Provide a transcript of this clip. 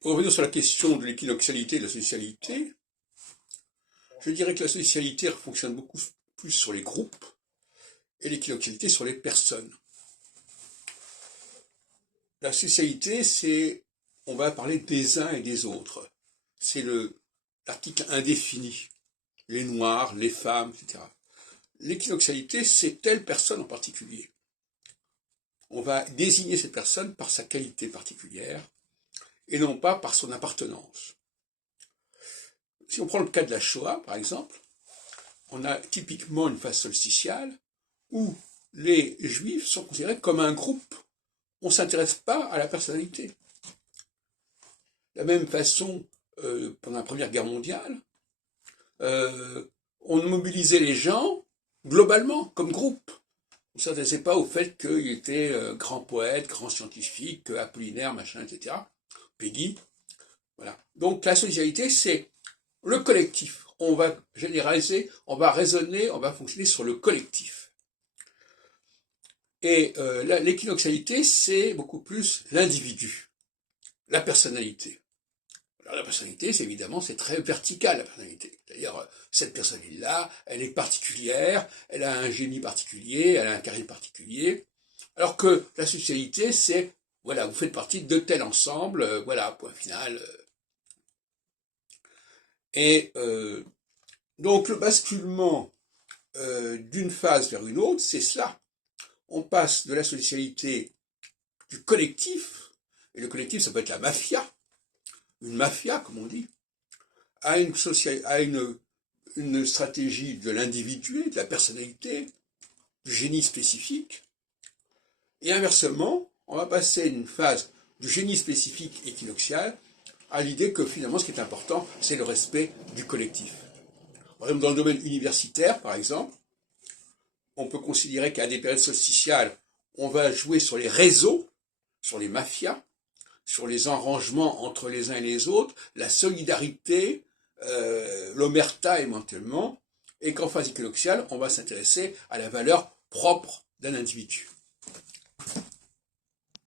Pour revenir sur la question de l'équinoxialité et de la socialité, je dirais que la socialité fonctionne beaucoup plus sur les groupes et l'équinoxialité sur les personnes. La socialité, on va parler des uns et des autres. C'est l'article indéfini. Les noirs, les femmes, etc. L'équinoxialité, c'est telle personne en particulier. On va désigner cette personne par sa qualité particulière et non pas par son appartenance. Si on prend le cas de la Shoah, par exemple, on a typiquement une phase solsticiale où les Juifs sont considérés comme un groupe. On ne s'intéresse pas à la personnalité. De la même façon, pendant la Première Guerre mondiale, on mobilisait les gens globalement, comme groupe. On ne s'intéressait pas au fait qu'il était grand poète, grand scientifique, Apollinaire, machin, etc. Peggy. Voilà. Donc la socialité, c'est le collectif. On va généraliser, on va raisonner, on va fonctionner sur le collectif. Et l'équinoxialité, c'est beaucoup plus l'individu, la personnalité. Alors la personnalité, c'est évidemment, c'est très vertical, la personnalité. C'est-à-dire, cette personne-là, elle est particulière, elle a un génie particulier, elle a un charisme particulier. Alors que la socialité, c'est, voilà, vous faites partie de tel ensemble, voilà, point final. Et donc le basculement d'une phase vers une autre, c'est cela. On passe de la socialité du collectif, et le collectif, ça peut être la mafia, une mafia, comme on dit, à une stratégie de l'individu, de la personnalité, du génie spécifique. Et inversement, on va passer d'une phase du génie spécifique équinoxial à l'idée que finalement, ce qui est important, c'est le respect du collectif. Par exemple, dans le domaine universitaire, par exemple, on peut considérer qu'à des périodes solsticiales, on va jouer sur les réseaux, sur les mafias, sur les enrangements entre les uns et les autres, la solidarité, l'omerta éventuellement, et qu'en phase équinoxiale, on va s'intéresser à la valeur propre d'un individu.